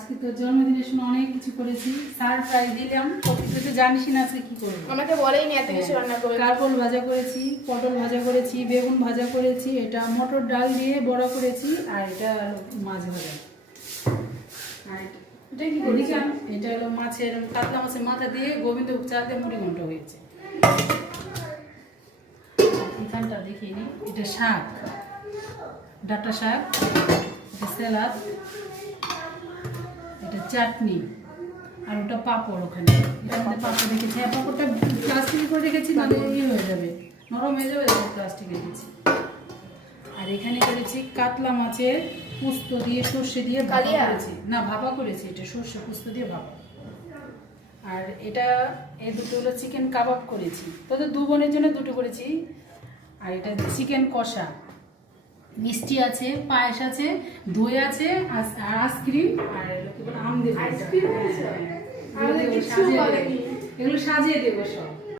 আজকে তো জন্মদিনের সময় অনেক কিছু করেছি, সারপ্রাইজ দিলাম। তুই তো জানিস না আজকে কি করবো। আমাকে বলেইনি এত কিছু রান্না করবে। কারকল ভাজা করেছি, পটল ভাজা করেছি, বেগুন ভাজা করেছি, এটা মটর ডাল দিয়ে বড়া করেছি, আর এটা হলো মাছ ভাজা। আর এটা কি করেছি, এটা হলো মাছের কাতলা মাছের মাথা দিয়ে গোবিন্দভোগ চাল দিয়ে মুড়ি ঘন্ট হয়েছে। এখানটা দেখিয়ে নি, এটা শাক, ডাঁটা শাক, এটা স্যালাড, এটা চাটনি, আর ওটা পাঁপড়। ওখানে এটার মধ্যে পাঁপড় রেখেছি। হ্যাঁ, পাঁপড়টা প্লাস্টিকে করে রেখেছি, নাহলে ইয়ে হয়ে যাবে, নরম হয়ে যাবে, প্লাস্টিকে রেখেছি। আর এখানে করেছি কাতলা মাছের পোস্ত দিয়ে সর্ষে দিয়ে ভাপা করেছি। না, ভাপা করেছি, এটা সর্ষে পোস্ত দিয়ে ভাপা। আর এটা এই দুটো হলো চিকেন কাবাব করেছি, তোদের দু বোনের জন্য দুটো করেছি। আর এটা চিকেন কষা, মিষ্টি আছে, পায়েস আছে, দই আছে, আর আইসক্রিম, আর কি বলে আম দেবো। এগুলো সাজিয়ে দেবো সব।